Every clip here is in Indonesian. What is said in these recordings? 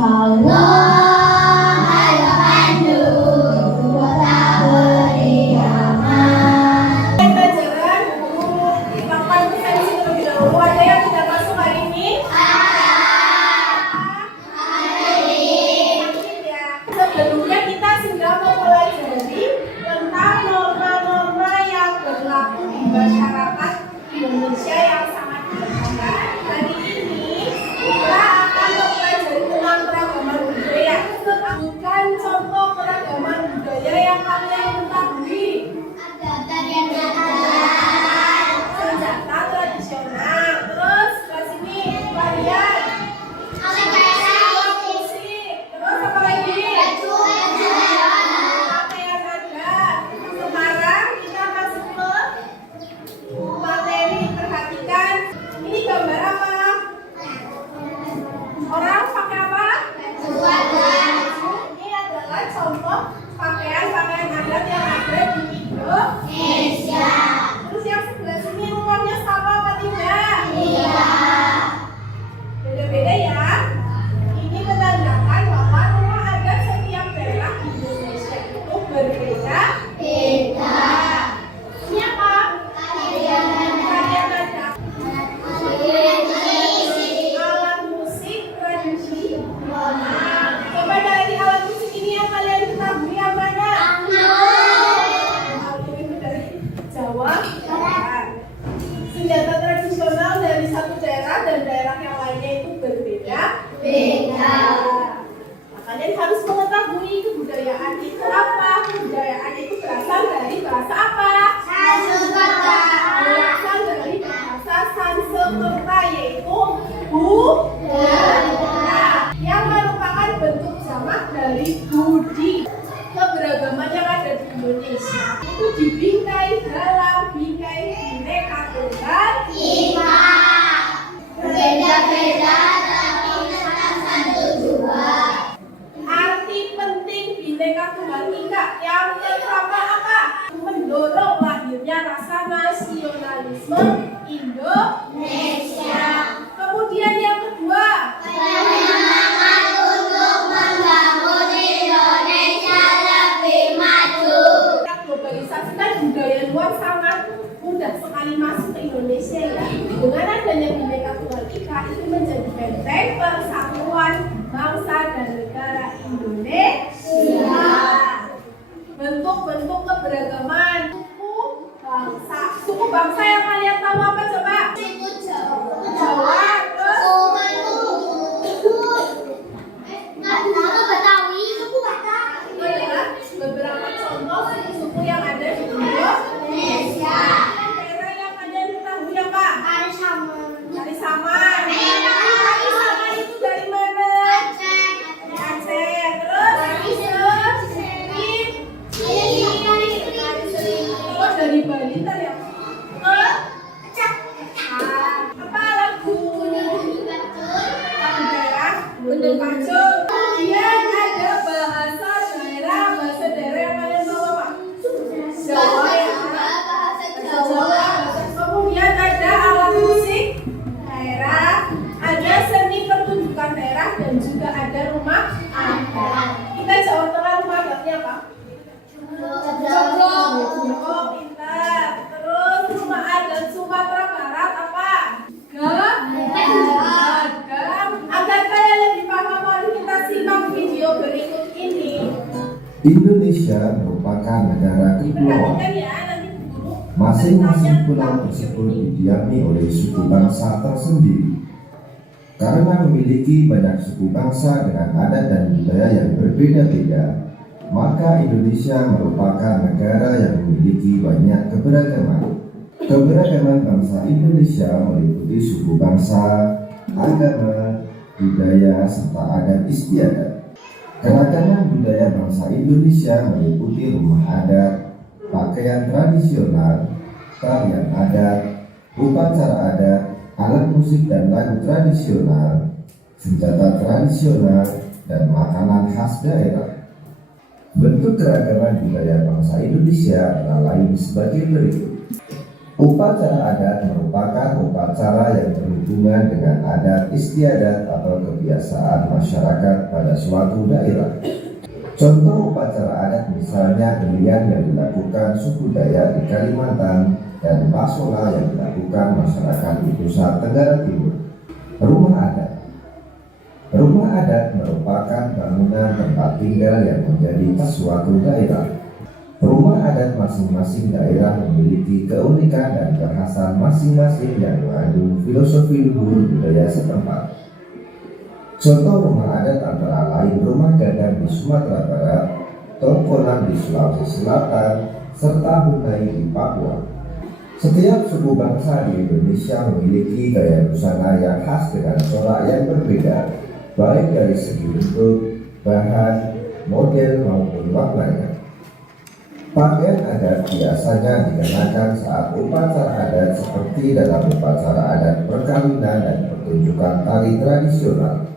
Halo, halo Bandung, kota beriaman. Pelajaran lakukan presensi terlebih dahulu. Ada yang tidak masuk hari ini? Ya. Sebelumnya kita sudah mempelajari tentang norma-norma yang berlaku di masyarakat Indonesia yang sangat beragam. Hari ini kita akan mempelajari tentang keragaman budaya. Bukan contoh keragaman budaya yang kalian ketahui. Ada tarian datar, Senjata tradisional. Terus ke sini kalian alat musik. Terus apa lagi? Pakaian adat. Sekarang kita masuk ke materi. Perhatikan. Ini gambar apa? Orang pakai apa? Ini adalah contoh pakaian-pakaian adat yang ada di Indonesia. Terus yang sebelah sini rumahnya sama apa tidak? Beda-beda ya. Ini menandakan bahwa rumah adat setiap daerah di Indonesia itu berbeda. Ini apa? Tarian adat. Alat musik tradisional. Coba dari alat musik ini yang kalian ketahui yang mana? Ini dari Jawa Barat. Senjata tradisional dari satu daerah dan daerah yang lainnya itu berbeda. Nah, kalian harus mengetahui kebudayaan itu apa. Kebudayaan itu berasal dari bahasa apa? Berasal dari bahasa Sanskerta, yaitu budaya, yang merupakan bentuk jamak dari budi. Keberagaman yang ada di Indonesia itu dibingkai dalam bingkai Bhinneka Tunggal Ika. berbeda-beda tapi tetap satu jua. Arti penting Bhinneka Tunggal Ika yang pertama apa? Mendorong lahirnya rasa nasionalisme Indonesia. Kemudian yang kedua, Penyemangat untuk membangun Indonesia lebih maju. globalisasi dan budaya luar sangat mudah sekali masuk ke Indonesia ya. Dengan adanya Bhinneka Tunggal Ika itu menjadi benteng persatuan bangsa dan negara Indonesia. Bentuk-bentuk keberagaman suku bangsa yang kalian tahu apa coba? Jawa, terus adalah beberapa contoh suku yang ada di Indonesia. Daerah yang kalian ketahui apa? Tari Saman. Tari Saman itu dari mana? Dari Aceh. Terus terus dari Bali tadi apa? Apa lagu? Lagu daerah Gunung Pacung. Kemudian ada bahasa daerah yang kalian tahu apa? Jawa ya. Jawa. Kemudian ada alat musik daerah, ada seni pertunjukan daerah, dan juga ada rumah adat. Kita Jawa Tengah rumah adatnya apa? Oh, pintar. Terus rumah adat Sumatera Barat apa? Gagam. Agar kalian lebih paham, mari kita simak video berikut ini. Indonesia merupakan negara kepulauan. Diperhatikan ya, nanti guru. Masing-masing pulau tersebut didiami oleh suku bangsa tersendiri. Karena memiliki banyak suku bangsa dengan adat dan budaya yang berbeda-beda, maka Indonesia merupakan negara yang memiliki banyak keberagaman. Keberagaman bangsa Indonesia meliputi suku bangsa, agama, budaya, serta adat istiadat. Keragaman budaya bangsa Indonesia meliputi rumah adat, pakaian tradisional, tarian adat, upacara adat, alat musik dan lagu tradisional, senjata tradisional, dan makanan khas daerah. Bentuk keragaman budaya bangsa Indonesia antara lain sebagai berikut. Upacara adat merupakan upacara yang berhubungan dengan adat istiadat atau kebiasaan masyarakat pada suatu daerah. Contoh upacara adat misalnya gelian yang dilakukan suku Dayak di Kalimantan dan pasola yang dilakukan masyarakat di Nusa Tenggara Timur. Rumah adat. Rumah adat merupakan bangunan tempat tinggal yang menjadi khas suatu daerah. Rumah adat masing-masing daerah memiliki keunikan dan kekhasan masing-masing yang mengandung filosofi luhur budaya setempat. Contoh rumah adat antara lain Rumah Gadang di Sumatera Barat, Tongkonan di Sulawesi Selatan, serta Hunai di Papua. Setiap suku bangsa di Indonesia memiliki gaya busana yang khas dengan corak yang berbeda, baik dari segi bentuk, bahan, model maupun warnanya. Pakaian adat biasanya dikenakan saat upacara adat seperti dalam upacara adat perkawinan dan pertunjukan tari tradisional.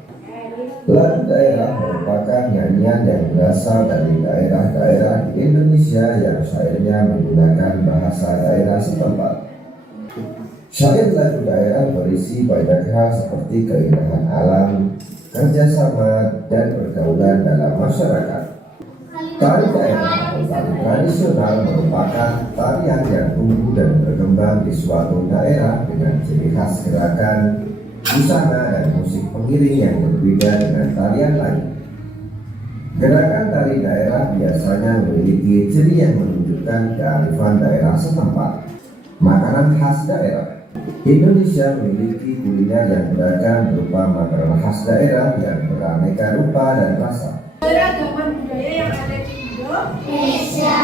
Lagu daerah merupakan nyanyian yang berasal dari daerah-daerah di Indonesia yang syairnya menggunakan bahasa daerah setempat. Syair lagu daerah berisi banyak hal seperti keindahan alam, kerjasama, dan pergaulan dalam masyarakat. Tari daerah atau tari tradisional merupakan tarian yang tumbuh dan berkembang di suatu daerah dengan ciri khas gerakan, busana, dan musik pengiring yang berbeda dengan tarian lain. Gerakan tari daerah biasanya memiliki ciri yang menunjukkan kearifan daerah setempat. Makanan khas daerah. Indonesia memiliki kuliner yang beragam berupa makanan khas daerah yang beraneka rupa dan rasa. Keragaman budaya yang ada di Indonesia.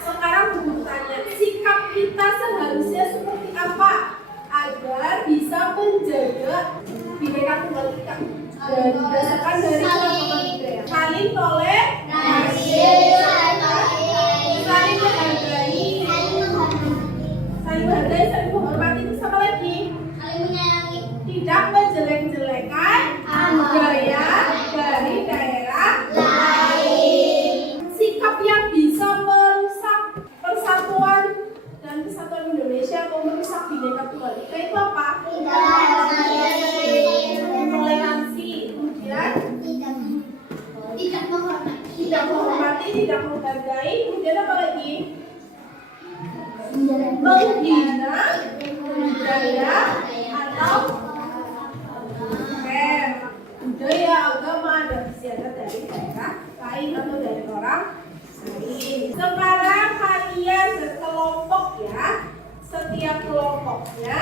Sekarang bertanya, sikap kita seharusnya seperti apa agar bisa menjaga Bhinneka Tunggal Ika dan didasarkan dari keragaman budaya. Saling toleransi, saling menghargai, saling menghormati, itu sama lagi. Saling menyayangi. Tidak menjelek-jelekan budaya dari daerah lain. Sikap yang bisa merusak persatuan dan kesatuan Indonesia atau merusak Bhinneka Tunggal Ika itu apa? Toleransi, kemudian tidak menghormati, tidak menghargai, kemudian apa lagi? Menghina budaya atau budaya, agama, dan istiadat dari daerah lain atau dari orang lain. Sekarang kalian berkelompok ya, setiap kelompoknya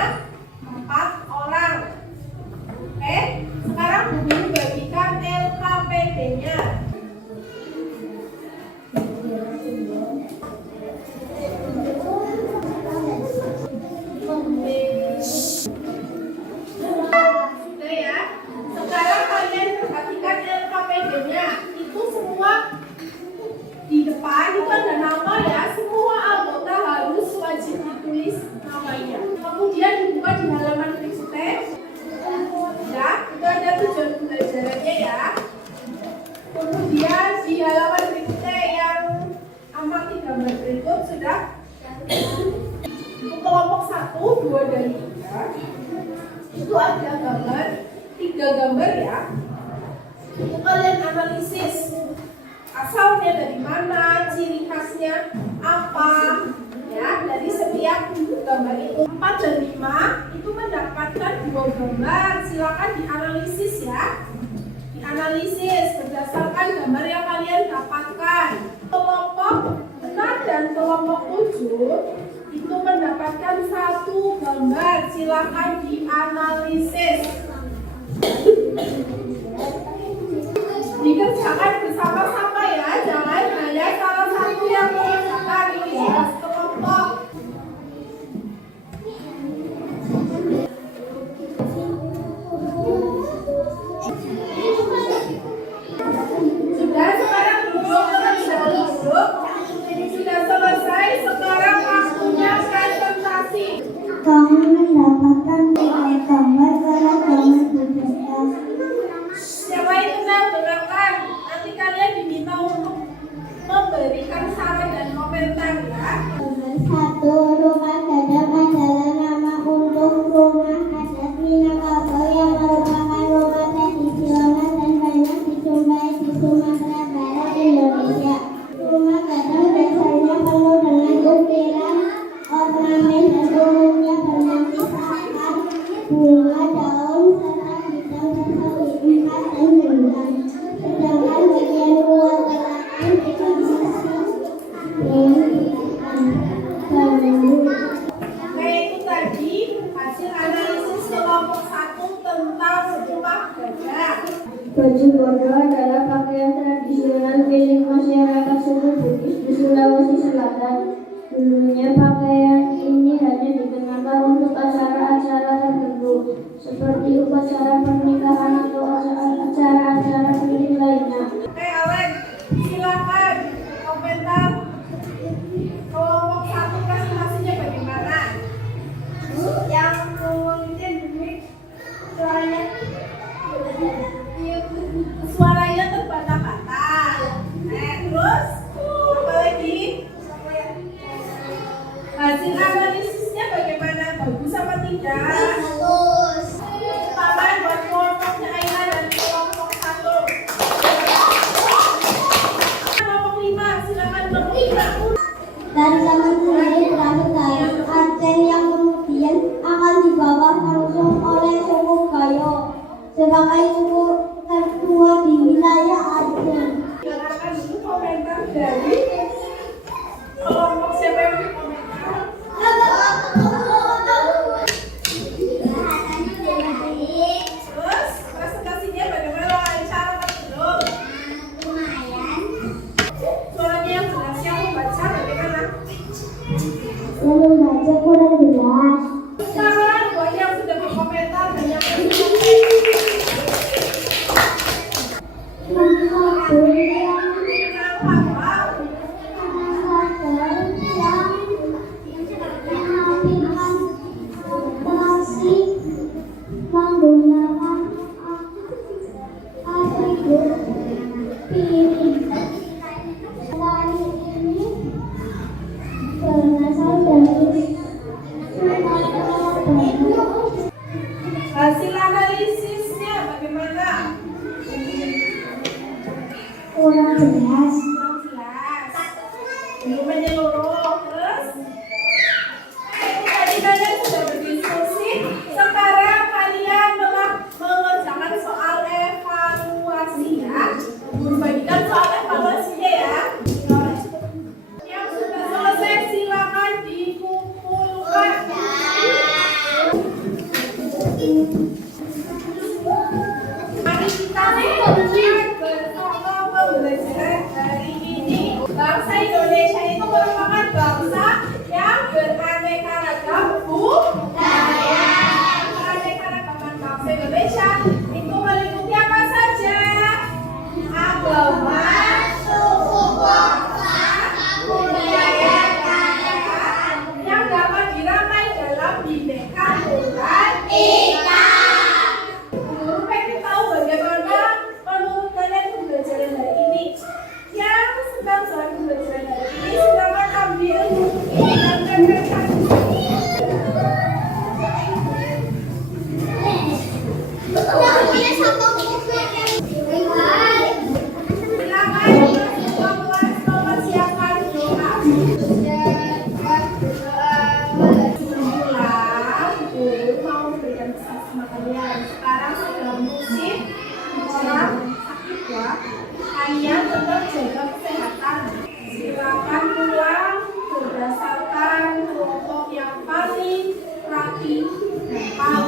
4 orang. Oke, sekarang Bu Guru bagikan LKPD-nya. Sudah ya. Sekarang kalian perhatikan LKPD-nya. Itu semua di depan itu ada nama ya. Semua anggota harus wajib ditulis namanya. Kemudian dibuka di halaman berikutnya. Ya, itu ada tujuan pembelajarannya ya. Kemudian di halaman berikutnya yang amati gambar berikut sudah. Untuk kelompok 1, 2, dan 3 itu ada gambar 3 gambar ya. Itu kalian analisis asalnya dari mana, ciri khasnya apa ya dari setiap gambar itu. 4 dan 5 itu mendapatkan 2 gambar. Silakan dianalisis ya. Dianalisis berdasarkan gambar yang kalian dapatkan. Kelompok 6 dan kelompok 7 itu mendapatkan 1 gambar. Silakan dianalisis. Dikerjakan bersama-sama ya, jangan hanya salah satu yang mengerjakan. Ini harus kelompok. Sudah, sekarang duduk, duduk. Sudah selesai, sekarang waktunya presentasi. Kamu mendapatkan 3 gambar pada Baju bodo adalah pakaian tradisional milik masyarakat suku Bugis di Sulawesi Selatan. Dulunya pakaian ini hanya dikenakan untuk acara-acara tertentu, seperti upacara pernikahan atau acara-acara penting lainnya. Alen, silakan komentar kelompok 1 presentasinya bagaimana? Yang mungkin Suaranya terbata-bata. Terus apa lagi? Hasil analisisnya bagaimana? Bagus apa tidak? Tangan buat kelompoknya Aina dan kelompok 1. Kelompok 5, silakan kelompok 5. dari zaman terakhir Aceh yang kemudian akan dibawa langsung oleh suku Gayo sebagai suku tertua di wilayah Aceh. Silakan dulu komentar dari kelompok siapa yang mau komentar? Terus presentasinya bagaimana? Lancar atau belum? Suaranya yang jelas, yang membaca bagaimana? Yang membaca kurang jelas. Tangan buat yang sudah berkomentar dan yang menggunakan atribut pilih. Selain ini berasal dari Sumatera Barat. hasil analisisnya bagaimana? Kurang jelas. Kurang jelas. Belum menyeluruh. Terus tadi kalian sudah berdiskusi. Sekarang kalian mengerjakan soal evaluasi ya. Membagikan soal evaluasinya ya. Yang sudah selesai silakan dikumpulkan. Mari kita lihat bersama pembelajaran hari ini. Bangsa Indonesia itu merupakan bangsa yang beraneka ragam budaya. Keanekaragaman bangsa Indonesia itu meliputi apa saja? Agama, suku bangsa, budaya, dan yang dapat diramai dalam Bhinneka Tunggal Ika. Guru pengen tahu bagaimana menurut kalian pembelajaran hari ini? Yang sedang jalan pembelajaran hari ini silakan ambil buku dan referensi. Silakan mempersiapkan doa. Pulang, guru mau memberikan pesan sama kalian. Sekarang sedang musim orang sakit ya. Kalian tetap jaga kesehatan. Silakan pulang berdasarkan kelompok yang paling rapi dan paling